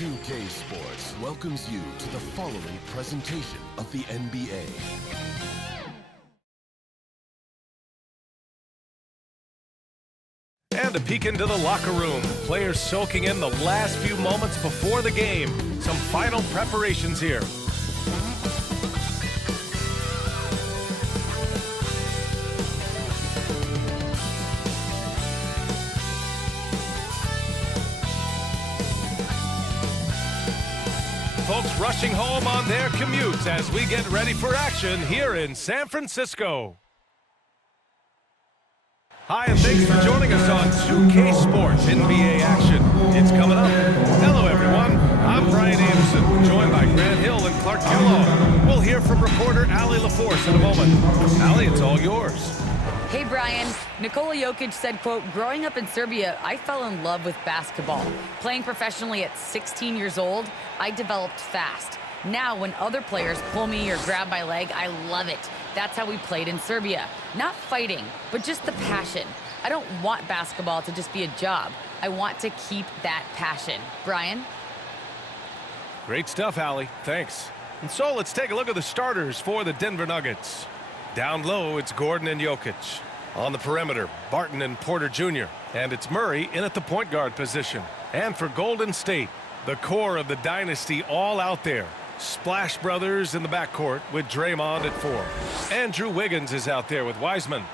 2K Sports welcomes you to the following presentation of the NBA. And a peek into the locker room. Players soaking in the last few moments before the game. Some final preparations here. Folks rushing home on their commutes as we get ready for action here in San Francisco. Hi, and thanks for joining us on 2K Sports NBA action. It's coming up. Hello, everyone. I'm Brian Anderson, joined by Grant Hill and Clark Kellogg. We'll hear from reporter Allie LaForce in a moment. Allie, it's all yours. Hey, Brian. Nikola Jokic said, quote, growing up in Serbia, I fell in love with basketball. Playing professionally at 16 years old, I developed fast. Now, when other players pull me or grab my leg, I love it. That's how we played in Serbia. Not fighting, but just the passion. I don't want basketball to just be a job. I want to keep that passion. Brian? Great stuff, Allie. Thanks. And so let's take a look at the starters for the Denver Nuggets. Down low, it's Gordon and Jokic. On the perimeter, Barton and Porter Jr. And it's Murray in at the point guard position. And for Golden State, the core of the dynasty all out there. Splash Brothers in the backcourt with Draymond at 4. Andrew Wiggins is out there with Wiseman.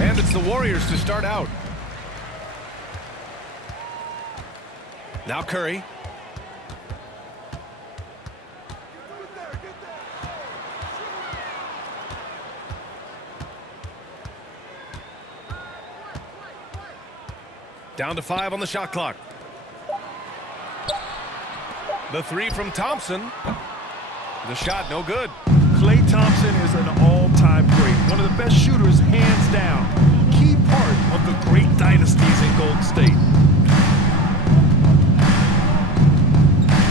And it's the Warriors to start out. Now Curry. Down to 5 on the shot clock. The 3 from Thompson. The shot no good. Klay Thompson is an all-time great. One of the best shooters, hands down. Key part of the great dynasties in Golden State.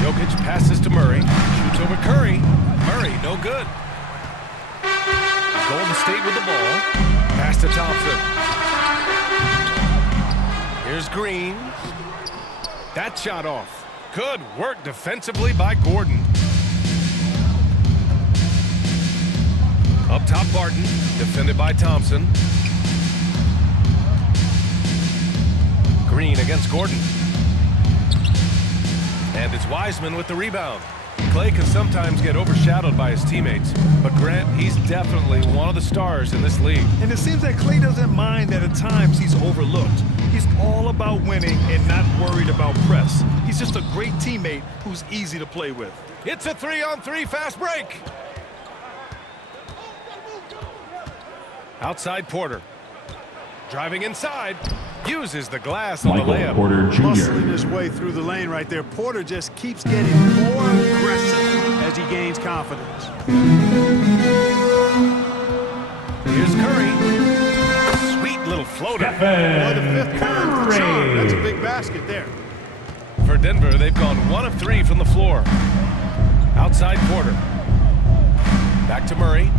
Jokic passes to Murray. Shoots over Curry. Murray no good. Golden State with the ball. Pass to Thompson. Here's Green. That shot off. Good work defensively by Gordon. Up top, Barton. Defended by Thompson. Green against Gordon. And it's Wiseman with the rebound. Klay can sometimes get overshadowed by his teammates, but Grant, he's definitely one of the stars in this league. And it seems that Klay doesn't mind that at times he's overlooked. He's all about winning and not worried about press. He's just a great teammate who's easy to play with. It's a 3-on-3 fast break. Outside Porter. Driving inside. Uses the glass on the layup. Porter Jr. Muscling his way through the lane right there. Porter just keeps getting more aggressive as he gains confidence. Here's Curry. Sweet little floater. Boy, the 5th time for the charm. That's a big basket there. For Denver, they've gone 1 of 3 from the floor. Outside Porter. Back to Murray.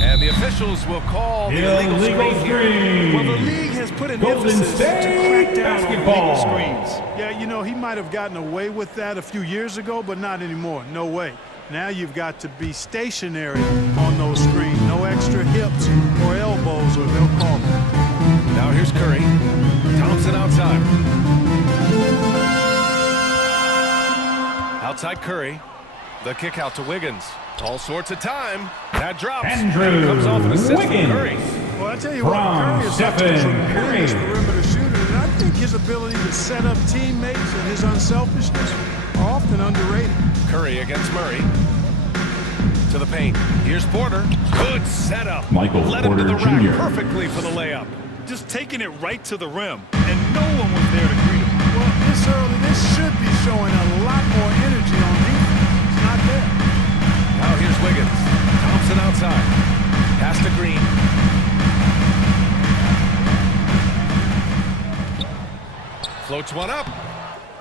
And the officials will call the illegal screen. Well, the league has put an Golden emphasis to State crack down on basketball. illegal screens. Yeah, you know, he might have gotten away with that a few years ago, but not anymore. No way. Now you've got to be stationary on those screens. No extra hips or elbows, or they'll call it. Now here's Curry. Thompson outside. Outside Curry. The kick out to Wiggins. All sorts of time. That drops. Andrew and it comes off an assist from Wiggins. Curry. Well, I tell you what, Curry is such a tremendous perimeter shooter, and I think his ability to set up teammates and his unselfishness are often underrated. Curry against Murray. To the paint. Here's Porter. Good setup. Michael Led him to Porter the rack Jr. perfectly for the layup. Just taking it right to the rim, and no one was there to greet him. Well, this early, this should be showing a lot more energy on defense. It's not there. Now here's Wiggins. Thompson outside. Pass to Green. Floats one up.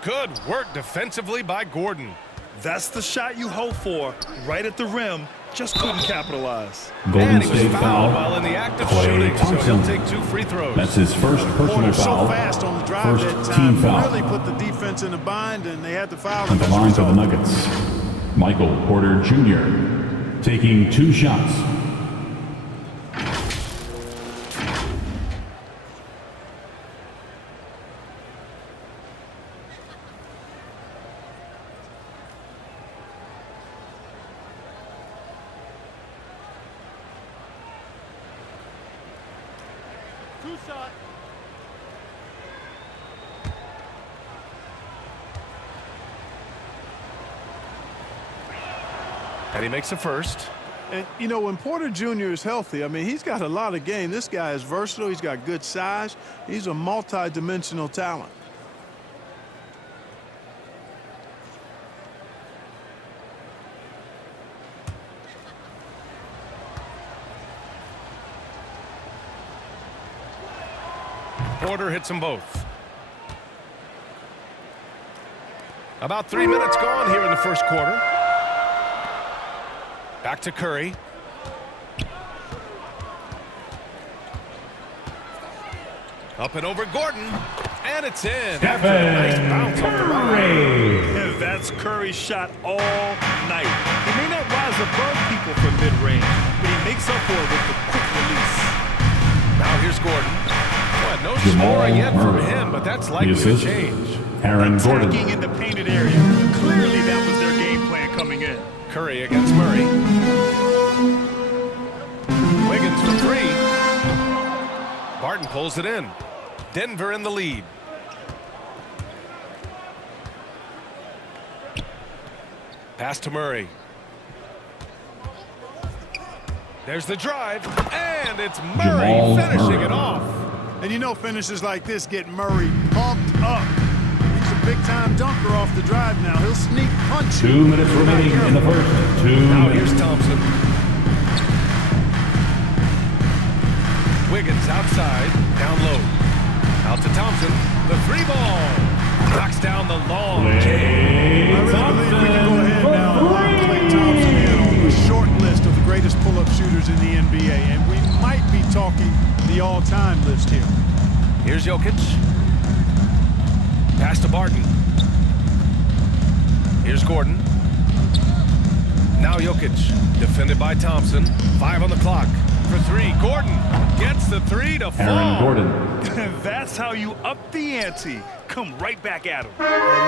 Good work defensively by Gordon. That's the shot you hope for, right at the rim. Just couldn't capitalize. Golden And he was State fouled foul. while in the act of Klay shooting, so Thompson. he'll take 2 free throws. That's his first personal Porter so foul. fast on the drive First that team time. foul. Really put the defense in a bind, and they had to foul him. At the as a line for the result. Nuggets, Michael Porter Jr. taking 2 shots. And he makes a first. And, you know, when Porter Jr. is healthy, I mean, he's got a lot of game. This guy is versatile. He's got good size. He's a multi-dimensional talent. Porter hits them both. About 3 minutes gone here in the first quarter. Back to Curry. Up and over Gordon. And it's in. After a nice bounce on the right. And that's Curry's shot all night. He may not rise above people from mid-range, but he makes up for it with the quick release. Now here's Gordon. Well, no Jamal scoring yet from Murray. him, but that's The likely to assist, change. Aaron Gordon. Attacking in the painted area. Clearly that was their game plan coming in. Curry against Murray. Wiggins for 3. Barton pulls it in. Denver in the lead. Pass to Murray. There's the drive, and it's Murray Jamal finishing Murray. it off. And you know finishes like this get Murray pumped up. He's a big-time dunker off the drive now. He'll sneak punch. 2 minutes remaining in the first. 2 Now minutes. here's Thompson. Wiggins outside, down low. Out to Thompson. The 3 ball. Knocks down the long J. I really believe we can go ahead now and lock Klay Thompson in on the short list of the greatest pull-up shooters in the NBA. And we might be talking the all-time list here. Here's Jokic. Pass to Barton. Here's Gordon. Now Jokic. Defended by Thompson. 5 on the clock. For 3. Gordon gets the 3 to fall. Aaron Gordon. And that's how you up the ante. Come right back at him. A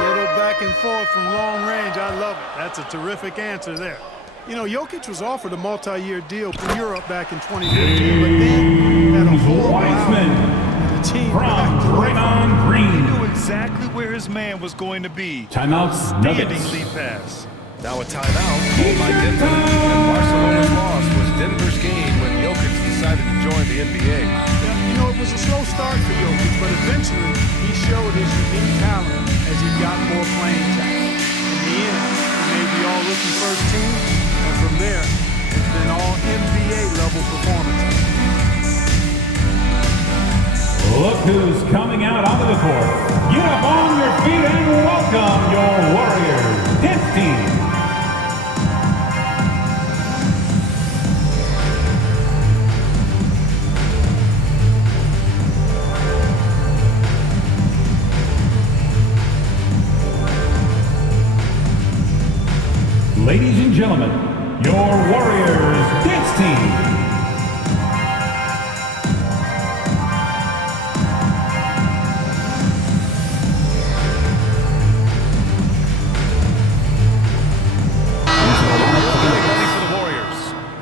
little back and forth from long range. I love it. That's a terrific answer there. You know, Jokic was offered a multi-year deal from Europe back in 2015, but then had a horrible Wiseman and the team from backed away from him. Draymond He Green. knew exactly where his man was going to be. Timeouts, Standing Nuggets. lead pass. Now a timeout called by Denver. And Barcelona's loss was Denver's game when Jokic decided to join the NBA. Yeah, you know, it was a slow start for Jokic, but eventually he showed his unique talent as he got more playing time. In the end, he made the all-rookie first team, and from there, it's been all NBA-level performances. Look who's coming out onto the court. Get up on your feet and welcome your Warriors dance team. Ladies and gentlemen, your Warriors dance team.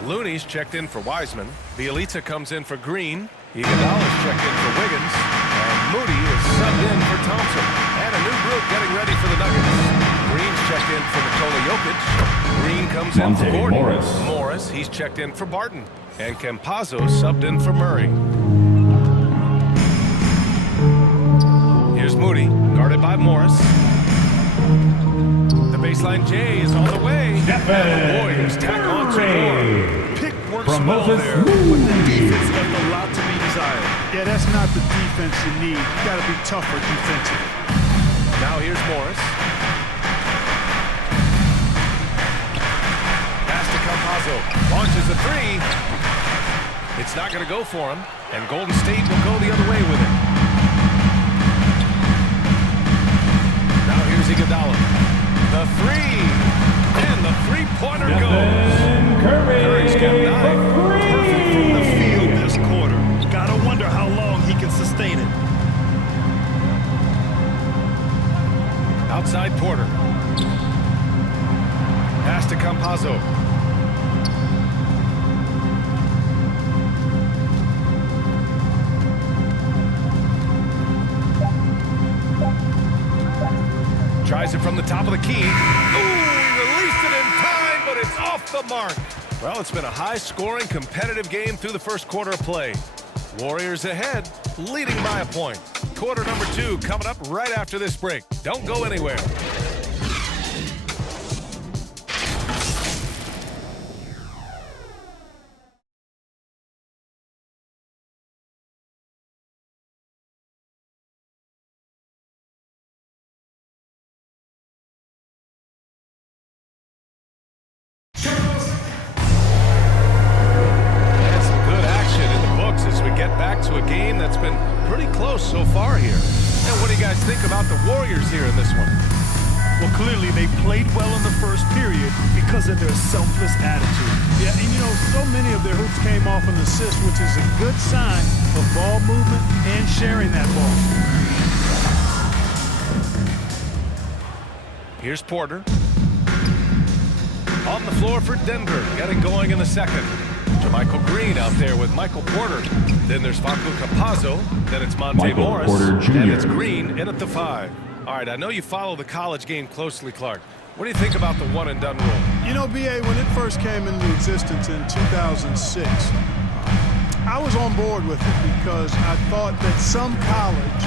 Looney's checked in for Wiseman. Bielitsa comes in for Green. Iguodala's checked in for Wiggins. And Moody is subbed in for Thompson. And a new group getting ready for the Nuggets. Green's checked in for Nikola Jokic. comes in for Monte Gordon. Morris. Morris, he's checked in for Barton. And Campazzo subbed in for Murray. Here's Moody, guarded by Morris. The baseline J is on the way. And the Warriors tack on some more. Pick works From well Memphis. there, but the defense left a lot to be desired. Yeah, that's not the defense you need. You got to be tougher defensively. Now here's Morris. Pass to Campazzo. Launches a three. It's not going to go for him. And Golden State will go the other way with it. Now here's Iguodala. The three. And the three-pointer goes. Curry's got 9. Perfect from the field this quarter. Gotta wonder how long he can sustain it. Outside Porter. Pass to Campazzo. Tries it from the top of the key. Ooh, he released it in time, but it's off the mark. Well, it's been a high-scoring, competitive game through the first quarter of play. Warriors ahead, leading by a point. Quarter number 2 coming up right after this break. Don't go anywhere. And some good action in the books as we get back to a game that's been pretty close so far here. And what do you guys think about the Warriors here in this one? Well, clearly they played well in the first period because of their selfless attitude. Yeah, and you know, so many of their hoops came off an assist, which is a good sign of ball movement and sharing that ball. Here's Porter. On the floor for Denver, getting going in the second. JaMychal Green out there with Michael Porter. Then there's Facu Campazzo. Then it's Monte Michael Morris. Porter Jr. And it's Green in at the 5. All right, I know you follow the college game closely, Clark. What do you think about the one-and-done rule? You know, B.A., when it first came into existence in 2006, I was on board with it because I thought that some college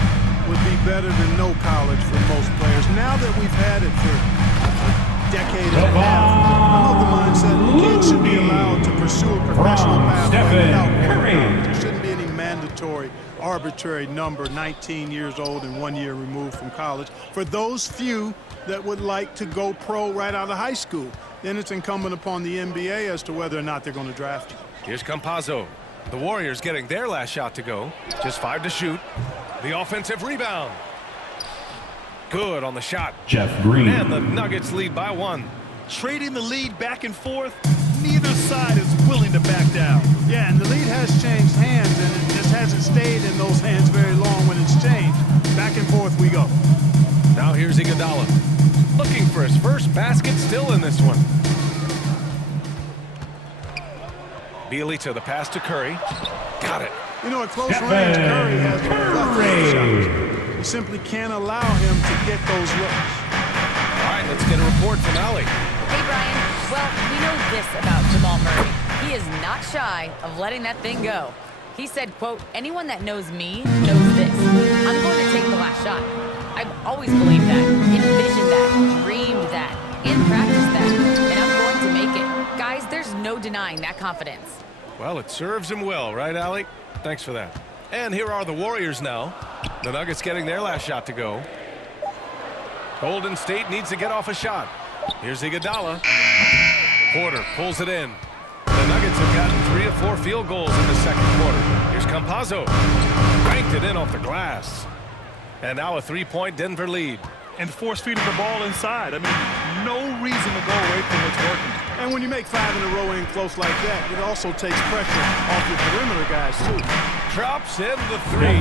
would be better than no college for most players. Now that we've had it for a decade and a half, I'm of the mindset that kids should be allowed to pursue a professional pathway without worrying. There shouldn't be any mandatory, arbitrary number, 19 years old and 1 year removed from college. For those few that would like to go pro right out of high school, then it's incumbent upon the NBA as to whether or not they're going to draft you. Here's Campazzo. The Warriors getting their last shot to go. Just 5 to shoot. The offensive rebound. Good on the shot. Jeff Green. And the Nuggets lead by 1. Trading the lead back and forth, neither side is willing to back down. Yeah, and the lead has changed hands, and it just hasn't stayed in those hands very long when it's changed. Back and forth we go. Now here's Iguodala. Looking for his first basket still in this one. Bjelica, the pass to Curry. Got it. You know, at close range, Curry has the shots. You simply can't allow him to get those looks. All right, let's get a report from Allie. Hey, Brian. Well, we know this about Jamal Murray. He is not shy of letting that thing go. He said, quote, anyone that knows me knows this. I'm going to take the last shot. I've always believed that, envisioned that, dreamed that, and practiced that. And I'm going to make it. Guys, there's no denying that confidence. Well, it serves him well, right, Allie? Thanks for that. And here are the Warriors now. The Nuggets getting their last shot to go. Golden State needs to get off a shot. Here's Iguodala. Porter pulls it in. The Nuggets have gotten 3 of 4 field goals in the second quarter. Here's Campazzo. Banked it in off the glass. And now a 3-point Denver lead. And force feeding the ball inside. I mean, no reason to go away from what's working. And when you make 5 in a row in close like that, it also takes pressure off your perimeter guys, too. Drops in the 3.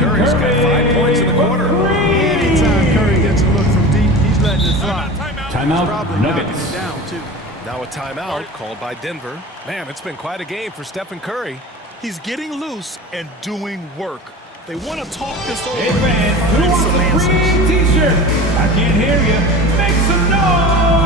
Curry's got 5 points in the quarter. Anytime Curry gets a look from deep, he's letting it fly. Timeout, Probably knocking Nuggets. it down, too. Now a timeout called by Denver. Man, it's been quite a game for Stephen Curry. He's getting loose and doing work. They want to talk this over. Hey fans, who Find wants some a answers. free t-shirt? I can't hear you. Make some noise!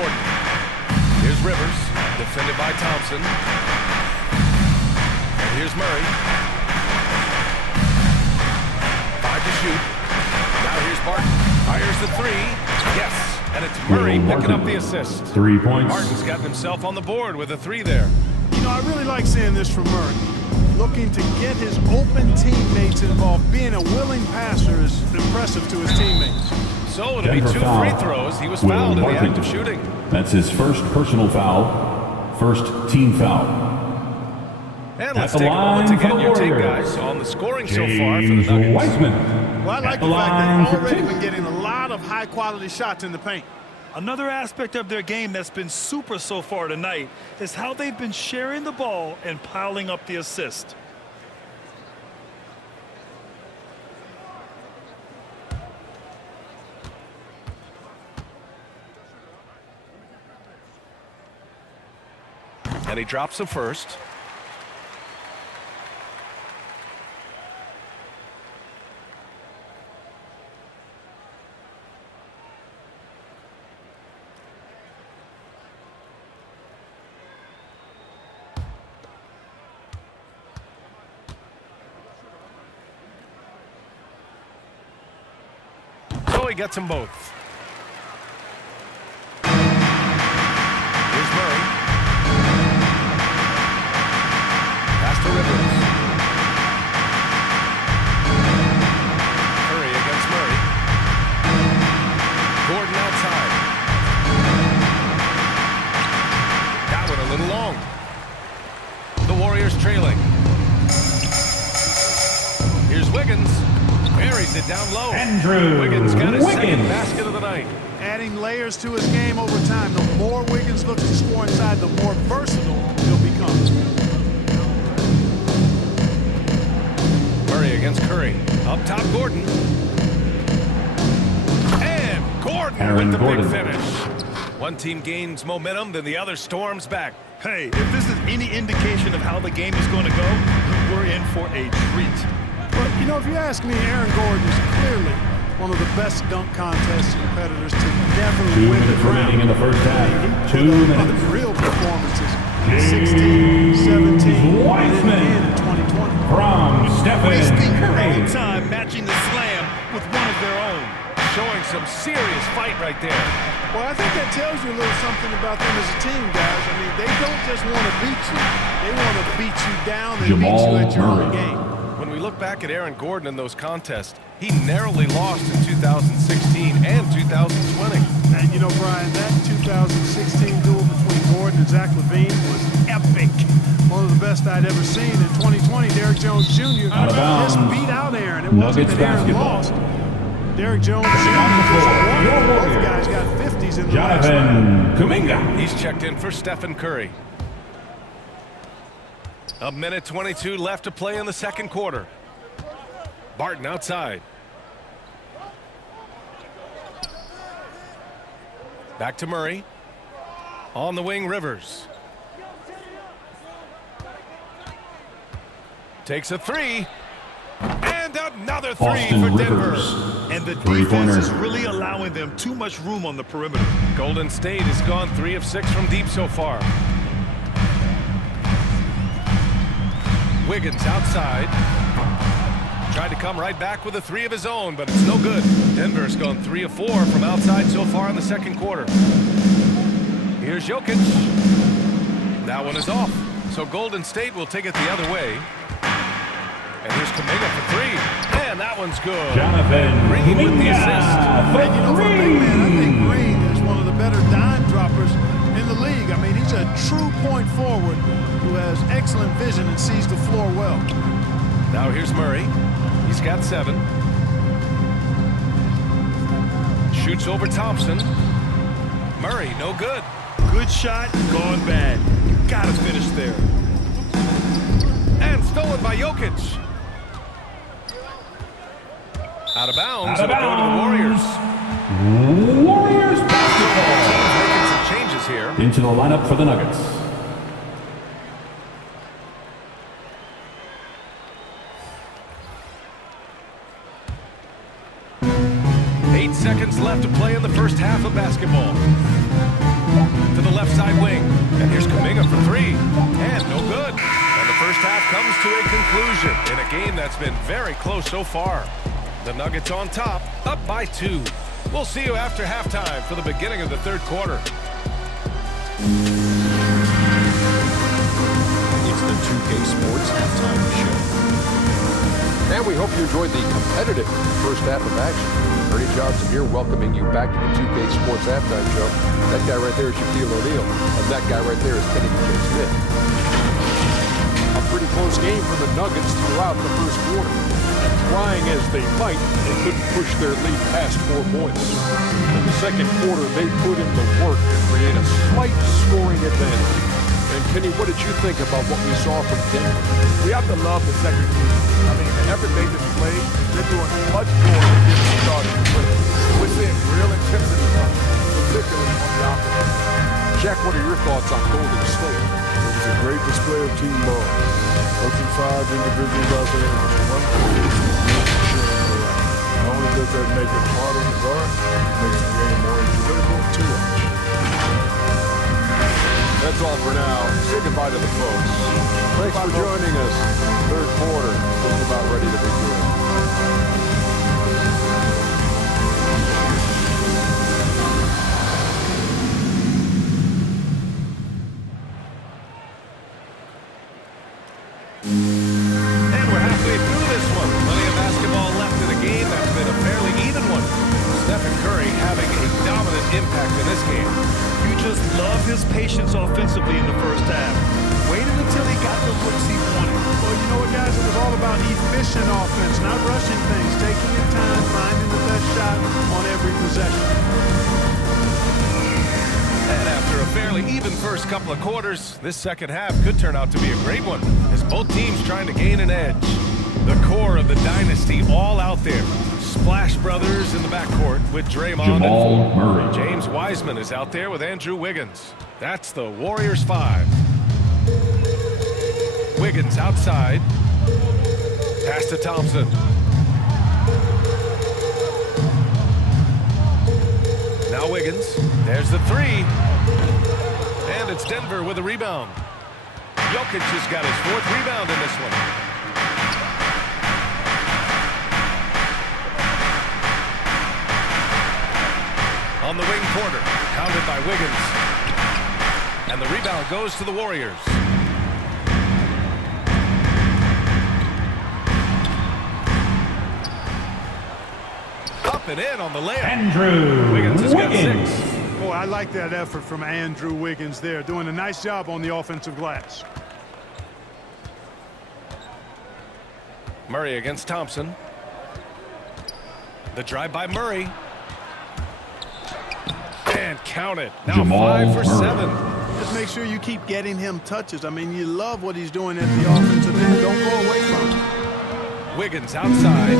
Gordon. Here's Rivers, defended by Thompson. And here's Murray. 5 to shoot. Now here's Barton. Fires the 3. Yes, and it's Murray picking up the assist. 3 points. Barton's got himself on the board with a 3 there. You know, I really like seeing this from Murray. Looking to get his open teammates involved. Being a willing passer is impressive to his teammates. So it'll be 2 free throws. He was fouled in the act of shooting. That's his first personal foul, first team foul. And let's take a moment to get your take, guys, on the scoring so far for the Nuggets. Wiseman. Well, I like the fact they've already been getting a lot of high-quality shots in the paint. Another aspect of their game that's been super so far tonight is how they've been sharing the ball and piling up the assist. And he drops the first. So he gets them both. Here's Murray. Pass to Rivers. Curry against Murray. Gordon outside. That one a little long. The Warriors trailing. Here's Wiggins. Buries it down low. Andrew Wiggins got his second Wiggins. basket of the night. Adding layers to his game over time. The more Wiggins looks to score inside, the more versatile he'll become. Murray against Curry. Up top, Gordon. And Gordon Aaron with the Gordon. big finish. One team gains momentum, then the other storms back. Hey, if this is any indication of how the game is going to go, we're in for a treat. But, you know, if you ask me, Aaron Gordon is clearly one of the best dunk contest competitors to never 2 win the minutes remaining in crown. the first half. He 2 put up minutes. real performances. 16, 17, and Wiseman. again in 2020. From Stephen Wasting no Curry. time matching the slam with one of their own. Showing some serious fight right there. Well, I think that tells you a little something about them as a team, guys. I mean, they don't just want to beat you. They want to beat you down and beat Jamal you at your own Murray. game. When we look back at Aaron Gordon in those contests, he narrowly lost in 2016 and 2020. And, you know, Brian, that 2016 duel between Gordon and Zach LaVine was epic. One of the best I'd ever seen. In 2020, Derrick Jones Jr. Out of bounds. just beat out Aaron. It wasn't Nuggets that Aaron basketball. lost. Derrick Jones Jr. On the just floor, won. your Both Warriors. guys got 50s in the last round. Jonathan Kuminga. He's checked in for Stephen Curry. A minute 22 left to play in the second quarter. Barton outside. Back to Murray. On the wing, Rivers. Takes a 3. And another 3 Austin for Denver. Rivers. And the Three-pointer. defense is really allowing them too much room on the perimeter. Golden State has gone 3 of 6 from deep so far. Wiggins outside. Tried to come right back with a 3 of his own, but it's no good. Denver's gone 3 of 4 from outside so far in the second quarter. Here's Jokic. That one is off. So Golden State will take it the other way. And here's Kuminga for 3. And that one's good. Jonathan Green with the assist. And, you know, for a big man, I think Green is one of the better dime droppers in the league. I mean, he's a true point forward who has excellent vision and sees the floor well. Now here's Murray. He's got 7. Shoots over Thompson. Murray, no good. Good shot, gone bad. Gotta finish there. And stolen by Jokic. Out of bounds. Out of It'll go to the bounds. Warriors. Warriors basketball. Team's making some changes here. Into the lineup for the Nuggets. Seconds left to play in the first half of basketball. Wonga for three. And no good. And the first half comes to a conclusion in a game that's been very close so far. The Nuggets on top, up by 2. We'll see you after halftime for the beginning of the third quarter. It's the 2K Sports Halftime Show. And we hope you enjoyed the competitive first half of action. Ernie Johnson here welcoming you back to the 2K Sports Halftime Show. That guy right there is Shaquille O'Neal, and that guy right there is Kenny Smith. A pretty close game for the Nuggets throughout the first quarter. And trying as they might, they couldn't push their lead past 4 points. In the second quarter, they put in the work to create a slight scoring advantage. And Kenny, what did you think about what we saw from Denver? We have to love the second team. I mean, the effort they displayed, they're doing much more than getting started. We're seeing real intensity, particularly on the offense. Jack, what are your thoughts on Golden State? It was a great display of team ball. 5 individuals out there, one place, not only does that make it harder to guard, it makes the game more enjoyable to watch. That's all for now. Say goodbye to the folks. Thanks for joining us. Third quarter, just about ready to begin. And we're halfway through this one. Plenty of basketball left in a game that's been a fairly even one. Stephen Curry having a dominant impact in this game. You just love his patience offensively in the first half. Waited until he got the looks he wanted. Well, you know what, guys? It was all about efficient offense, not rushing things, taking your time, finding the best shot on every possession. And after a fairly even first couple of quarters, this second half could turn out to be a great one, as both teams trying to gain an edge. The core of the dynasty all out there. Splash Brothers in the backcourt with Draymond Jamal and Murray. James Wiseman is out there with Andrew Wiggins. That's the Warriors 5. Wiggins outside. Pass to Thompson. Now Wiggins. There's the 3. And it's Denver with a rebound. Jokic has got his 4th rebound in this one. On the wing, Porter, pounded by Wiggins. And the rebound goes to the Warriors. Up and in on the layup. Andrew Wiggins has got Wiggins. 6. Boy, I like that effort from Andrew Wiggins there, doing a nice job on the offensive glass. Murray against Thompson. The drive by Murray. And count it. Now Jamal 5 for Murray. 7. Just make sure you keep getting him touches. I mean, you love what he's doing at the offensive end. Don't go away from him. Wiggins outside.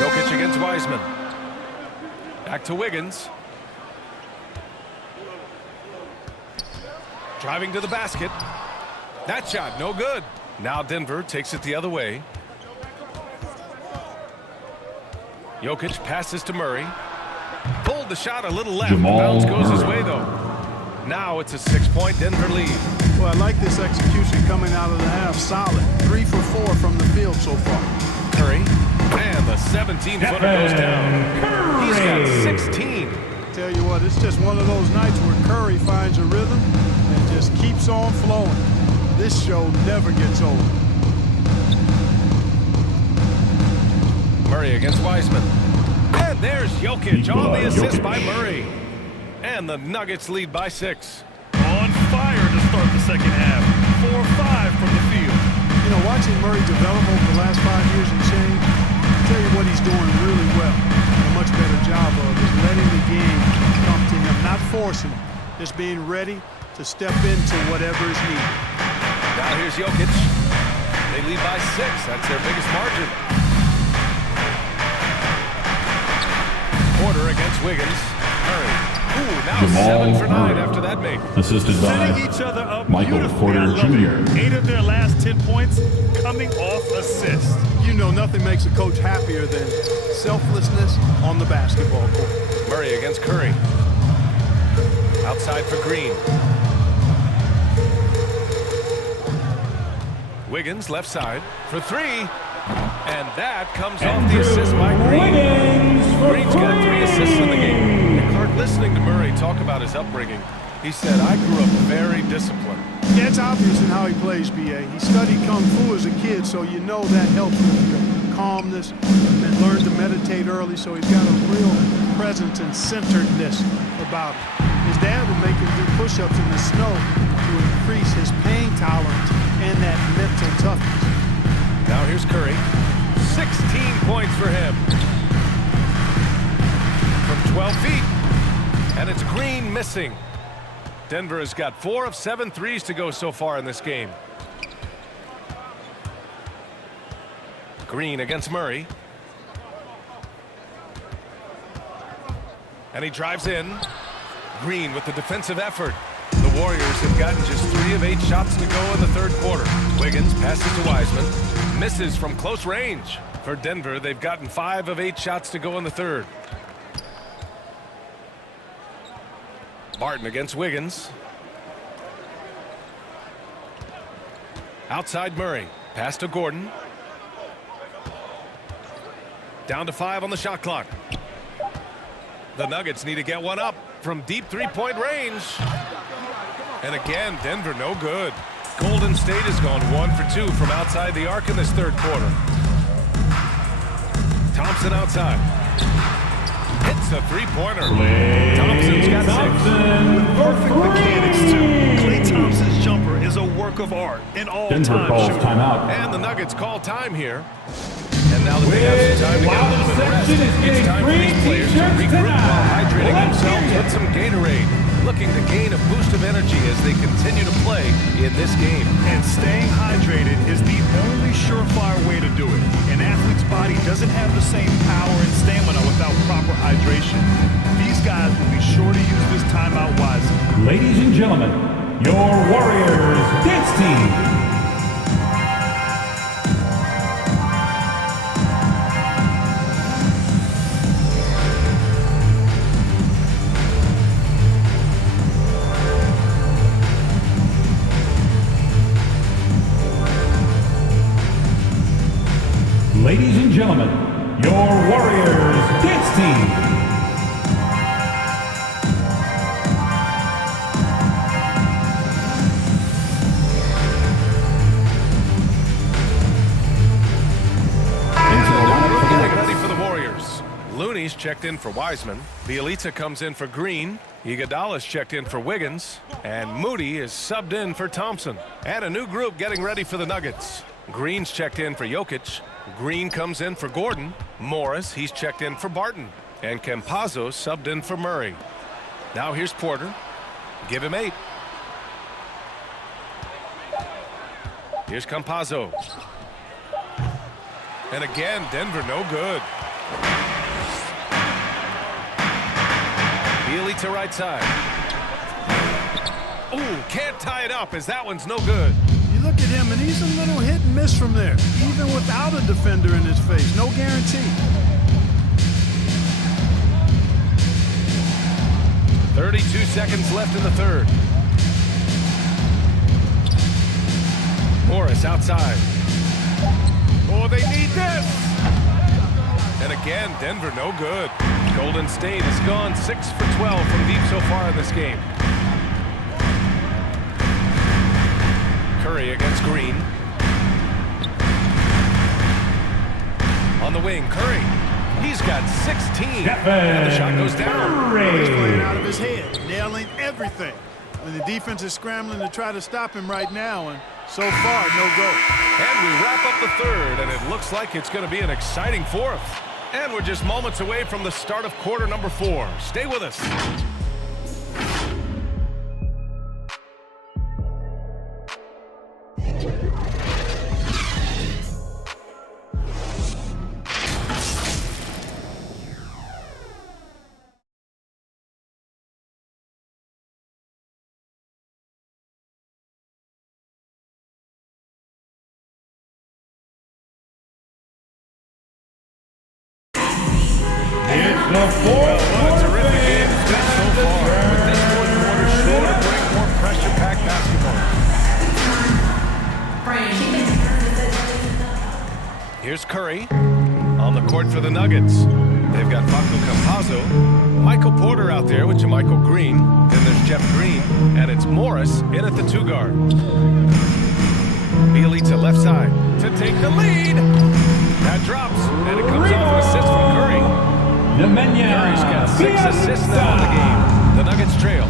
Jokic against Wiseman. Back to Wiggins. Driving to the basket. That shot, no good. Now Denver takes it the other way. Jokic passes to Murray. Pulled the shot a little left. Jamal Bounce goes his Murray. way, though. Now it's a 6-point Denver lead. Well, I like this execution coming out of the half. Solid. 3 for 4 from the field so far. Curry. And the 17-footer goes down. He's got 16. Tell you what, it's just one of those nights where Curry finds a rhythm and just keeps on flowing. This show never gets old. Murray against Wiseman. And there's Jokic on the assist Jokic. by Murray. And the Nuggets lead by 6. On fire to start the second half. 4-5 from the field. You know, watching Murray develop over the last 5 years and change, I'll tell you what he's doing really well. A much better job of is letting the game come to him, not forcing it. Just being ready to step into whatever is needed. Now here's Jokic. They lead by 6. That's their biggest margin. Porter against Wiggins. Murray. Ooh, now Jamal 7 for 9 Murray. after that make. Assisted Setting by each other up Michael beautifully. Porter I love it. Jr. 8 of their last 10 points coming off assists. You know, nothing makes a coach happier than selflessness on the basketball court. Murray against Curry. Outside for Green. Wiggins left side for three. And that comes off the assist by Green. Green's got 3 assists in the game. And Clark, listening to Murray talk about his upbringing, he said, I grew up very disciplined. Yeah, it's obvious in how he plays, B.A. He studied Kung Fu as a kid, so you know that helps with calmness, and learned to meditate early, so he's got a real presence and centeredness about him. His dad would make him do push-ups in the snow to increase his pain tolerance and that mental toughness. Now here's Curry. 16 points for him. From 12 feet. And it's Green missing. Denver has got 4 of 7 threes to go so far in this game. Green against Murray. And he drives in. Green with the defensive effort. The Warriors have gotten just 3 of 8 shots to go in the third quarter. Wiggins passes to Wiseman. Misses from close range. For Denver, they've gotten 5 of 8 shots to go in the third. Barton against Wiggins. Outside Murray. Pass to Gordon. Down to 5 on the shot clock. The Nuggets need to get one up from deep 3-point range. And again, Denver no good. Golden State has gone 1 for 2 from outside the arc in this third quarter. Thompson outside. Hits a 3-pointer. Thompson's got 6. With perfect mechanics, too. Klay Thompson's jumper is a work of art in all Denver calls timeout. And the Nuggets call time here. And now that they have some time to get a little bit of rest, it's time for these players to regroup while hydrating themselves with some Gatorade. Looking to gain a boost of energy as they continue to play in this game. And staying hydrated is the only surefire way to do it. An athlete's body doesn't have the same power and stamina without proper hydration. These guys will be sure to use this timeout wisely. Ladies and gentlemen, your Warriors dance team. Ladies and gentlemen, your Warriors dance team. Getting ready for the Warriors. Looney's checked in for Wiseman. Bielitsa comes in for Green. Iguodala's checked in for Wiggins. And Moody is subbed in for Thompson. And a new group getting ready for the Nuggets. Green's checked in for Jokic. Green comes in for Gordon. Morris, he's checked in for Barton. And Campazzo subbed in for Murray. Now here's Porter. Give him 8. Here's Campazzo. And again, Denver no good. Bielitsa right side. Ooh, can't tie it up as that one's no good. You look at him, and he's a little hit and miss from there, even without a defender in his face. No guarantee. 32 seconds left in the third. Morris outside. Oh, they need this. And again, Denver no good. Golden State has gone 6 for 12 from deep so far in this game. Curry against Green. On the wing, Curry. He's got 16. And the shot goes down. He's playing out of his head, nailing everything. And the defense is scrambling to try to stop him right now, and so far, no go. And we wrap up the third, and it looks like it's going to be an exciting fourth. And we're just moments away from the start of quarter number 4. Stay with us. It's the fourth What a terrific game it's been so court for the Nuggets. They've got Facu Campazzo, Michael Porter out there with Jermichael Green. Then there's Jeff Green, and it's Morris in at the 2-guard. Bielitsa left side to take the lead. That drops, and it comes off an assist from Curry. Curry's got 6 assists now in the game. The Nuggets trail.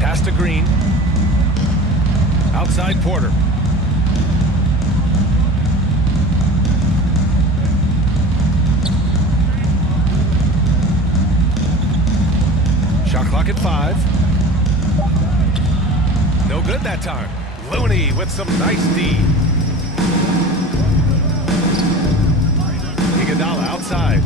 Pass to Green. Outside Porter. Shot clock at 5. No good that time. Looney with some nice D. Iguodala outside.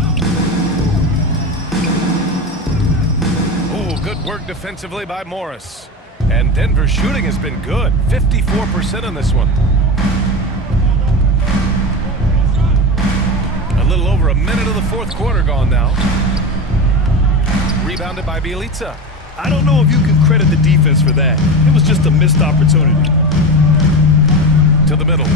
Ooh, good work defensively by Morris. And Denver's shooting has been good. 54% on this one. A little over a minute of the fourth quarter gone now. Rebounded by Bielitsa. I don't know if you can credit the defense for that. It was just a missed opportunity. To the middle.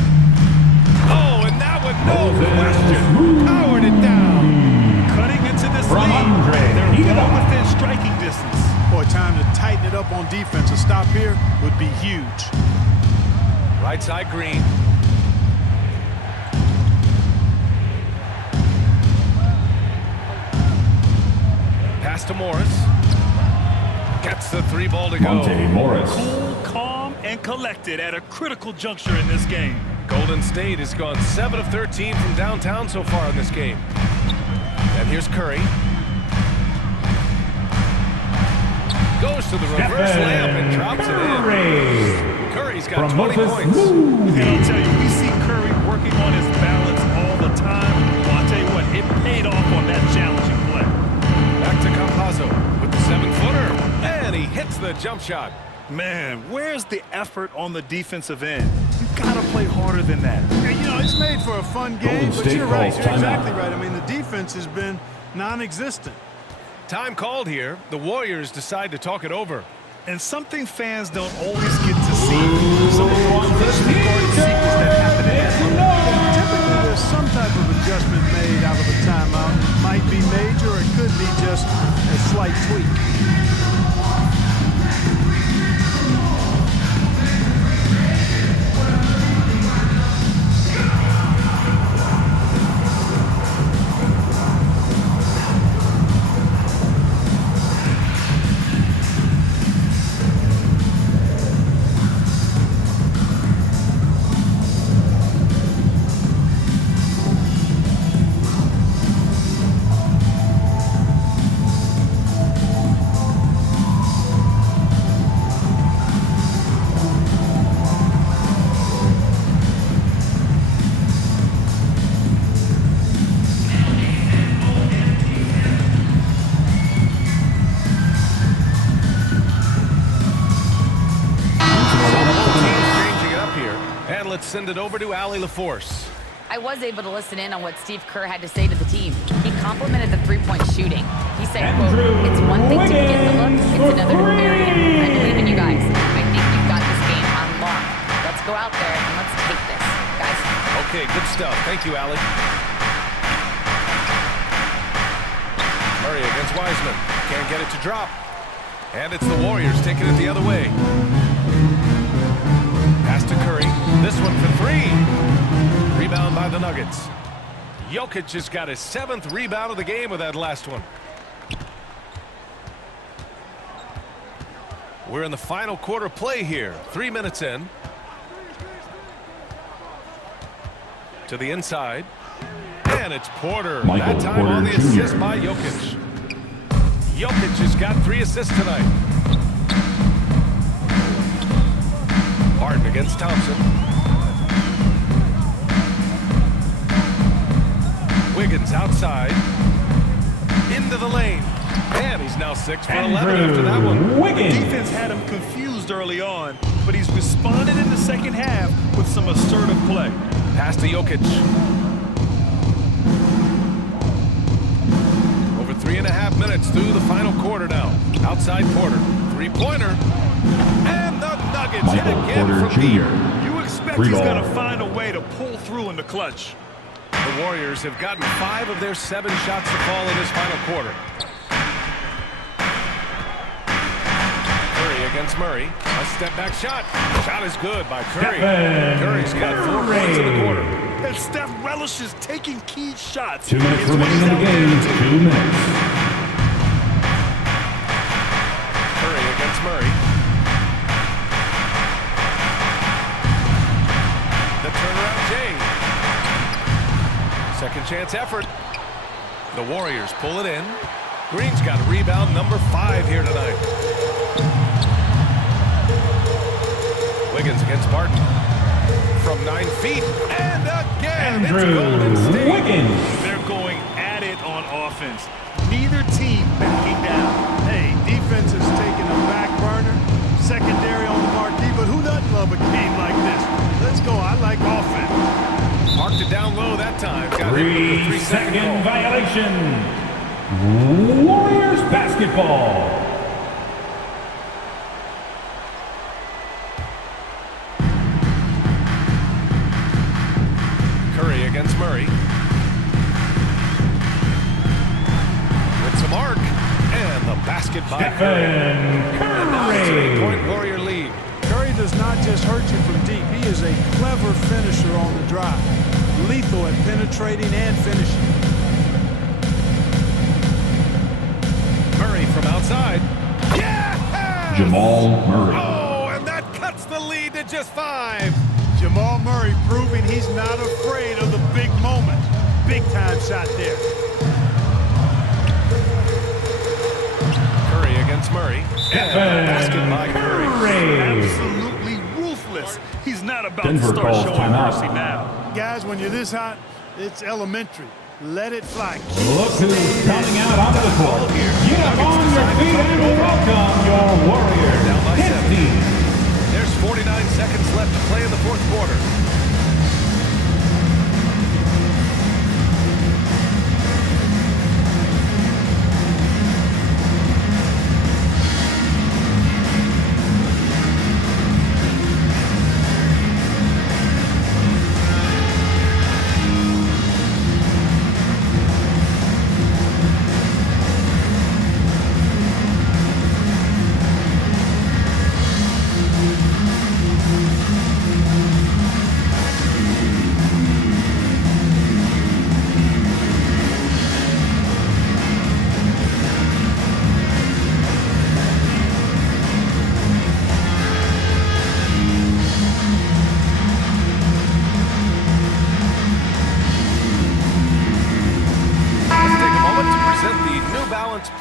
Oh, and that one, no question. Powered it down. Cutting into this From lead. Andre They're well within striking distance. Boy, time to tighten it up on defense. A stop here would be huge. Right side Green. Pass to Morris. Gets the 3 ball to go. Monte Morris. Cool, calm, and collected at a critical juncture in this game. Golden State has gone 7 of 13 from downtown so far in this game. And here's Curry. Goes to the reverse layup and drops it in. Curry's got 20 points. And I'll tell you, we see Curry working on his balance all the time. Well, I'll tell you what, it paid off on that challenging play. Back to Campazzo with the 7-footer. And he hits the jump shot. Man, where's the effort on the defensive end? You gotta play harder than that. And, you know, it's made for a fun game, but State you're right. calls You're exactly timeout. right. I mean, the defense has been non-existent. Time called here. The Warriors decide to talk it over. And something fans don't always get to see. Some of those regarding secrets that happen in that moment. Typically, there's some type of adjustment made out of a timeout. Might be major, or it could be just a slight tweak. Send it over to Allie LaForce. I was able to listen in on what Steve Kerr had to say to the team. He complimented the three-point shooting. He said, quote, "It's one thing to get the look, it's another to bury it. I believe in you guys. I think you've got this game on lock. Let's go out there and let's take this, guys." Okay, good stuff. Thank you, Allie. Murray against Wiseman. Can't get it to drop. And it's the Warriors taking it the other way. Pass to Curry. This one for 3. Rebound by the Nuggets. Jokic has got his 7th rebound of the game with that last one. We're in the final quarter play here. 3 minutes in. To the inside. And it's Porter. Michael that time Porter on the Jr. assist by Jokic. Jokic has got 3 assists tonight. Harden against Thompson. Wiggins outside. Into the lane. And he's now 6 for 11 after that one. Wiggins. Defense had him confused early on, but he's responded in the second half with some assertive play. Pass to Jokic. Over 3.5 minutes through the final quarter now. Outside Porter. 3-pointer. And the Nuggets hit Michael again Porter from deep. Jr. You expect Free he's ball. going to find a way to pull through in the clutch. The Warriors have gotten 5 of their 7 shots to fall in this final quarter. Curry against Murray. A step-back shot. Shot is good by Curry. Curry's got 4 points in the quarter. And Steph relishes taking key shots. 2 minutes remaining in the game. 2 minutes. Curry against Murray. The turnaround Jay. Second chance effort. The Warriors pull it in. Green's got rebound number 5 here tonight. Wiggins against Barton. From 9 feet. And again, it's Golden State. Wiggins. They're going at it on offense. Neither team backing down. Hey, defense is taking a back burner. Secondary on the marquee, but who doesn't love a game like this? Let's go. I like offense. Marked it down low that time. Got hit with the 3-second violation. Warriors basketball. Curry against Murray. With some arc. And the basket by Curry. And now it's a 3-point Warrior lead. Curry does not just hurt you from deep. He is a clever finisher on the drive. Lethal at penetrating and finishing. Murray from outside. Yeah! Jamal Murray. Oh, and that cuts the lead to just 5. Jamal Murray proving he's not afraid of the big moment. Big time shot there. Curry against Murray. And the basket by Curry. Absolutely ruthless. He's not about Denver to start calls showing timeout. mercy now. Guys, when you're this hot, it's elementary. Let it fly. Look who's coming out onto the court. Get up on your feet and welcome your Warriors. Down by 10 7. team. There's 49 seconds left to play in the 4th quarter.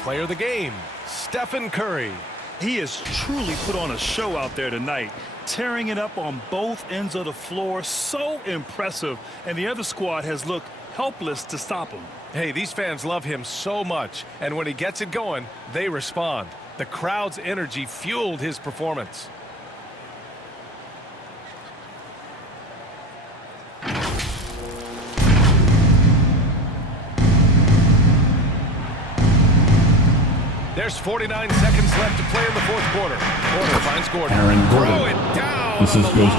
Player of the game, Stephen Curry. He has truly put on a show out there tonight, tearing it up on both ends of the floor. So impressive, and the other squad has looked helpless to stop him. Hey, these fans love him so much, and when he gets it going, they respond. The crowd's energy fueled his performance. There's 49 seconds left to play in the 4th quarter. Porter finds Gordon. Aaron Throw Gordon. it down. This on is the goes lob.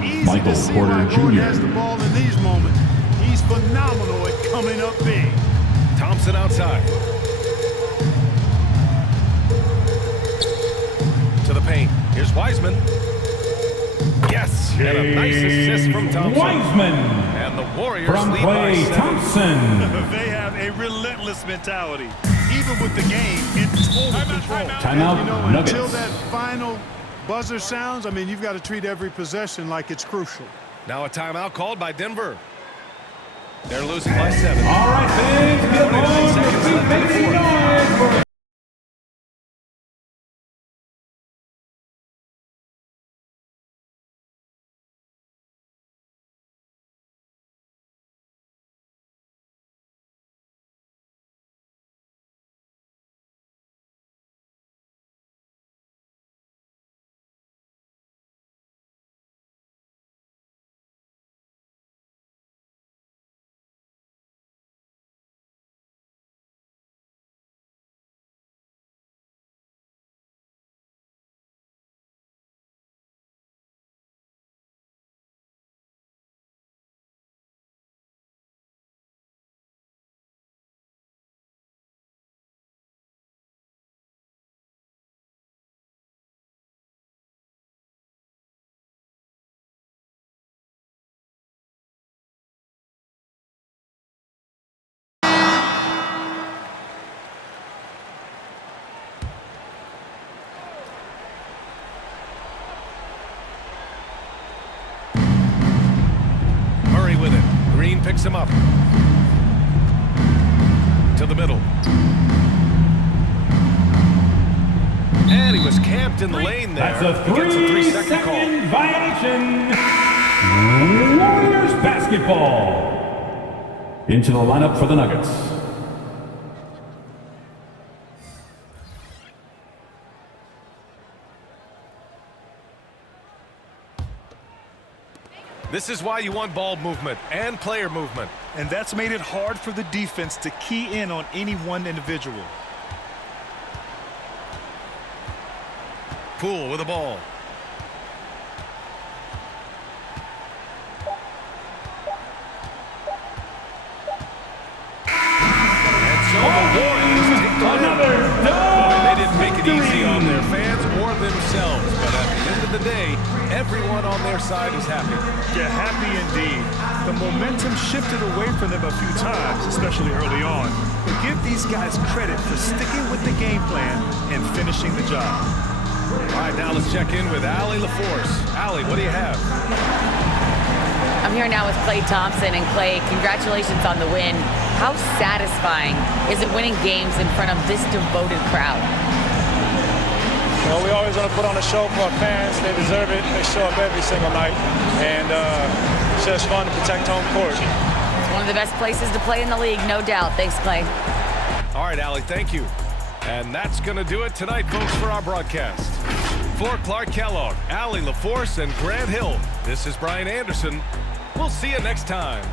to Easy Michael to see Porter why Gordon has Jr. the ball in these moments. He's phenomenal at coming up big. Thompson outside. To the paint. Here's Wiseman. Yes, and a nice assist from Thompson. Wiseman. And the Warriors From lead by Klay 7. Thompson. They have a relentless mentality, even with the game in total control. Timeout, You know, Nuggets. until that final buzzer sounds, I mean, you've got to treat every possession like it's crucial. Now a timeout called by Denver. They're losing by 7. All right, fans, get 49 on your seconds feet, left in the make some 4th. noise for and picks him up. To the middle. And he was camped in the lane there. That's a He gets a 3-second call. 3-second violation. Warriors basketball. Into the lineup for the Nuggets. This is why you want ball movement and player movement. And that's made it hard for the defense to key in on any one individual. Poole with the ball. And so the Warriors take the Another win. Boy, they didn't make it easy on their fans or themselves, but at the end of the day, everyone on their side is happy. Yeah, happy indeed. The momentum shifted away from them a few times, especially early on. But give these guys credit for sticking with the game plan and finishing the job. All right, now let's check in with Allie LaForce. Allie, what do you have? I'm here now with Klay Thompson. And Klay, congratulations on the win. How satisfying is it winning games in front of this devoted crowd? Well, we always want to put on a show for our fans. They deserve it. They show up every single night. And it's just fun to protect home court. It's one of the best places to play in the league, no doubt. Thanks, Klay. All right, Allie, thank you. And that's going to do it tonight, folks, for our broadcast. For Clark Kellogg, Allie LaForce, and Grant Hill, this is Brian Anderson. We'll see you next time.